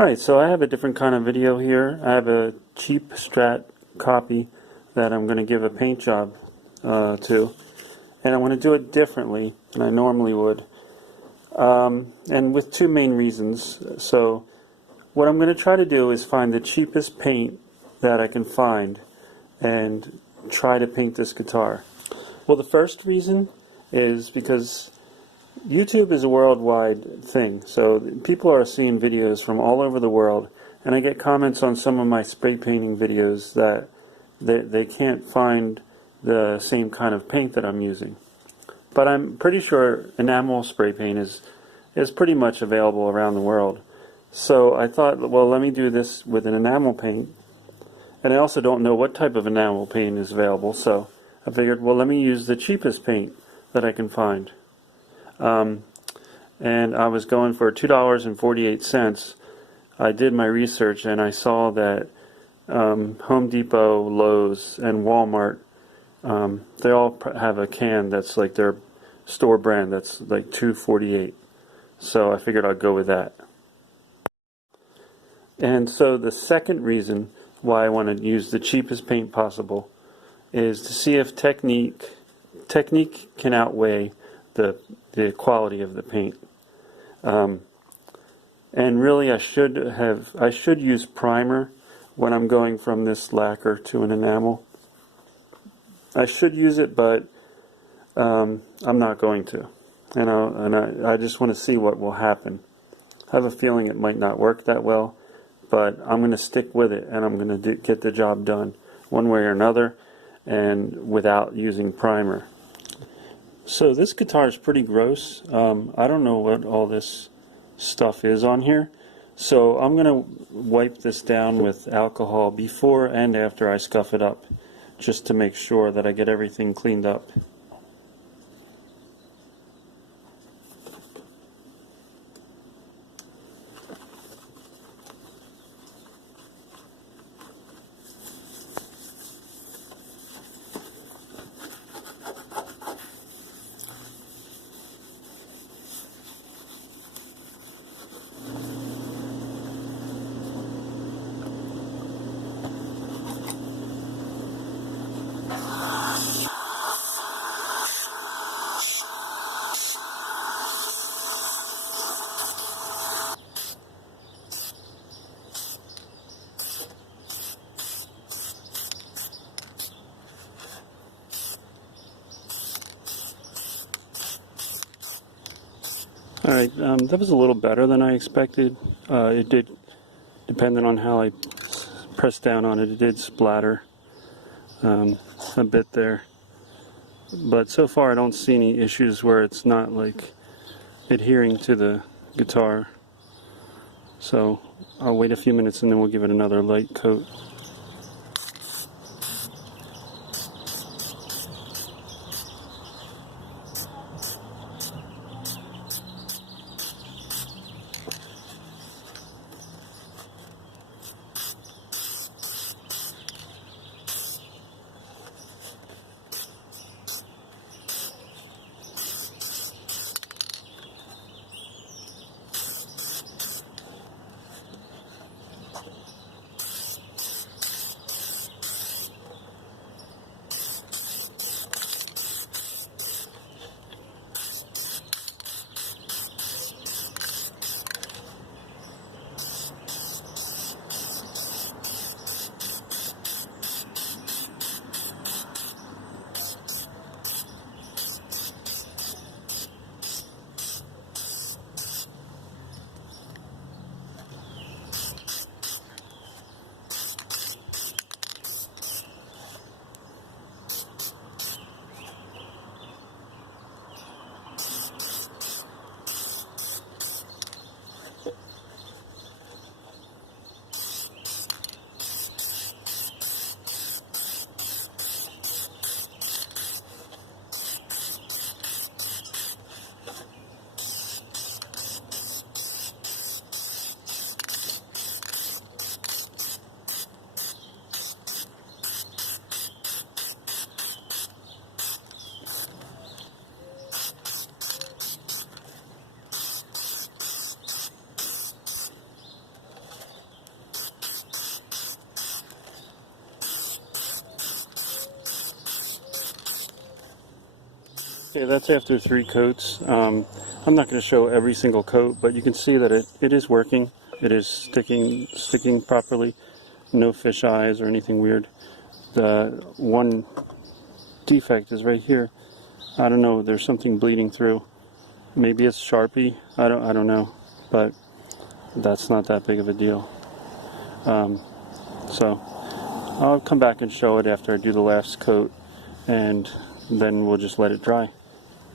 Alright, so I have a different kind of video here. I have a cheap Strat copy that I'm going to give a paint job to. And I'm going to do it differently than I normally would. And with two main reasons. So what I'm going to try to do is find the cheapest paint that I can find and try to paint this guitar. Well, the first reason is because YouTube is a worldwide thing, so people are seeing videos from all over the world, and I get comments on some of my spray painting videos that they can't find the same kind of paint that I'm using. But I'm pretty sure enamel spray paint is pretty much available around the world. So I thought, well, let me do this with an enamel paint. And I also don't know what type of enamel paint is available, so I figured, well, let me use the cheapest paint that I can find. And I was going for $2.48. I did my research and I saw that Home Depot, Lowe's, and Walmart, they all have a can that's like their store brand that's like $2.48. So I figured I'd go with that. And so the second reason why I want to use the cheapest paint possible is to see if technique can outweigh the quality of the paint. And really I should use primer when I'm going from this lacquer to an enamel. I should use it, but I'm not going to. And I just want to see what will happen. I have a feeling it might not work that well, but I'm going to stick with it, and I'm going to get the job done one way or another, and without using primer. So this guitar is pretty gross. I don't know what all this stuff is on here. So I'm going to wipe this down with alcohol before and after I scuff it up, just to make sure that I get everything cleaned up. Alright, that was a little better than I expected. It did, depending on how I pressed down on it, it did splatter a bit there. But so far I don't see any issues where it's not like adhering to the guitar. So I'll wait a few minutes and then we'll give it another light coat. Okay, that's after 3 coats. I'm not going to show every single coat, but you can see that it is working. It is sticking properly. No fish eyes or anything weird. The one defect is right here. I don't know, there's something bleeding through. Maybe it's Sharpie. I don't know, but that's not that big of a deal. So I'll come back and show it after I do the last coat, and then we'll just let it dry.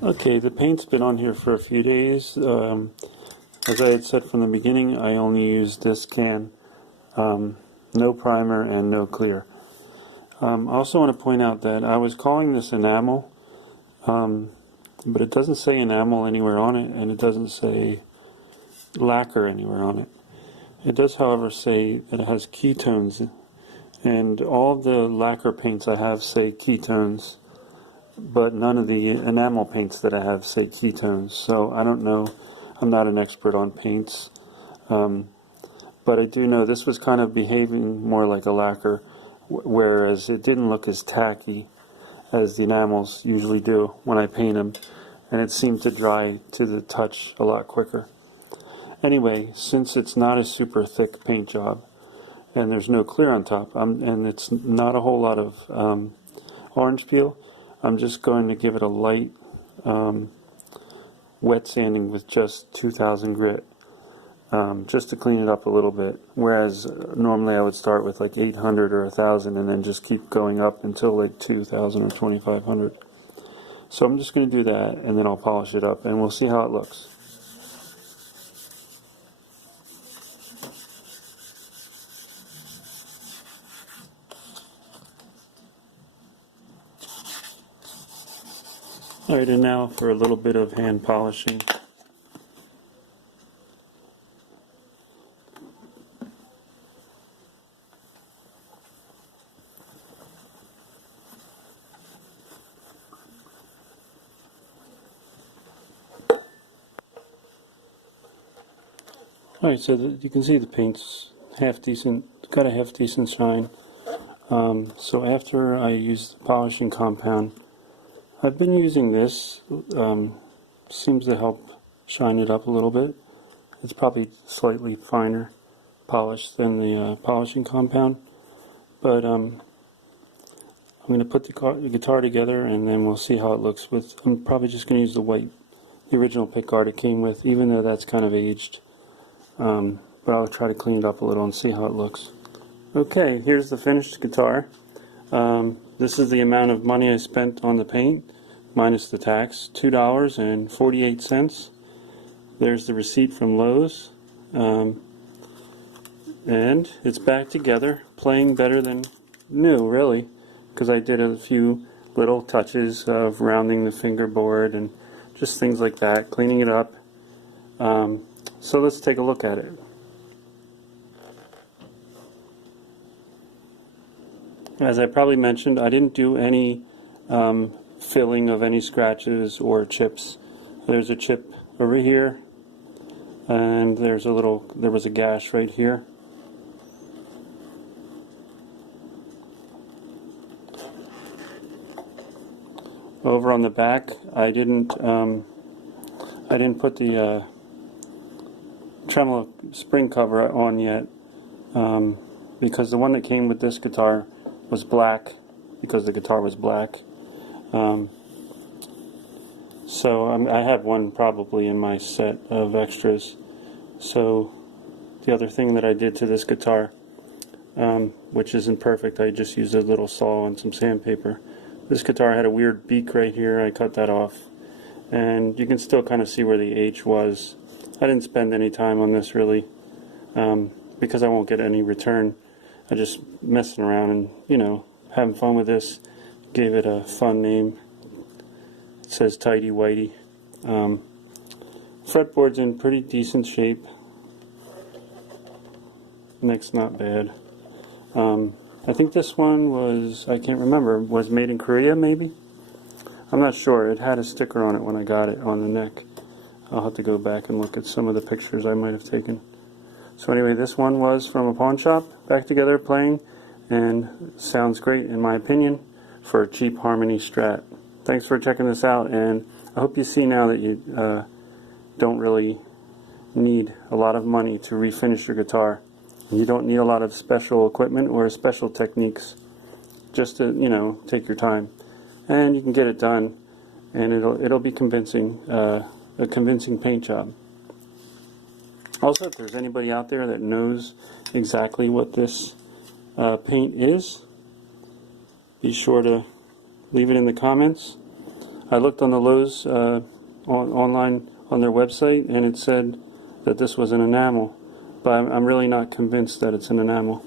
Okay, the paint's been on here for a few days. As I had said from the beginning, I only use this can. No primer and no clear. I also want to point out that I was calling this enamel, but it doesn't say enamel anywhere on it, and it doesn't say lacquer anywhere on it. It does, however, say that it has ketones, and all of the lacquer paints I have say ketones, but none of the enamel paints that I have say ketones. So I don't know. I'm not an expert on paints, but I do know this was kind of behaving more like a lacquer, whereas it didn't look as tacky as the enamels usually do when I paint them, and it seemed to dry to the touch a lot quicker. Anyway, since it's not a super thick paint job and there's no clear on top, and it's not a whole lot of orange peel, I'm just going to give it a light wet sanding with just 2000 grit, just to clean it up a little bit, whereas normally I would start with like 800 or 1000 and then just keep going up until like 2000 or 2500. So I'm just going to do that, and then I'll polish it up and we'll see how it looks. Alright, and now for a little bit of hand polishing. Alright, so you can see the paint's half decent, got a half decent shine. So after I use the polishing compound, I've been using this, seems to help shine it up a little bit. It's probably slightly finer polish than the polishing compound, but I'm going to put the guitar together and then we'll see how it looks with. I'm probably just going to use the original pickguard it came with, even though that's kind of aged, but I'll try to clean it up a little and see how it looks. Okay, here's the finished guitar. This is the amount of money I spent on the paint, minus the tax, $2.48. There's the receipt from Lowe's, and it's back together, playing better than new, really, because I did a few little touches of rounding the fingerboard and just things like that, cleaning it up. So let's take a look at it. As I probably mentioned, I didn't do any filling of any scratches or chips. There's a chip over here, and there was a gash right here. Over on the back, I didn't put the tremolo spring cover on yet, because the one that came with this guitar was black, because the guitar was black. So I have one probably in my set of extras. So the other thing that I did to this guitar, which isn't perfect, I just used a little saw and some sandpaper. This guitar had a weird beak right here. I cut that off, and you can still kind of see where the H was. I didn't spend any time on this really, because I won't get any return. I just messing around and, you know, having fun with this. Gave it a fun name. It says Tidy Whitey. Fretboard's in pretty decent shape. Neck's not bad. I think this one was, I can't remember, was made in Korea maybe? I'm not sure. It had a sticker on it when I got it on the neck. I'll have to go back and look at some of the pictures I might have taken. So anyway, this one was from a pawn shop, back together playing, and sounds great in my opinion for a cheap Harmony Strat. Thanks for checking this out, and I hope you see now that you don't really need a lot of money to refinish your guitar. You don't need a lot of special equipment or special techniques. Just to, you know, take your time, and you can get it done, and it'll be convincing, a convincing paint job. Also, if there's anybody out there that knows exactly what this paint is, be sure to leave it in the comments. I looked on the Lowe's online on their website, and it said that this was an enamel, but I'm really not convinced that it's an enamel.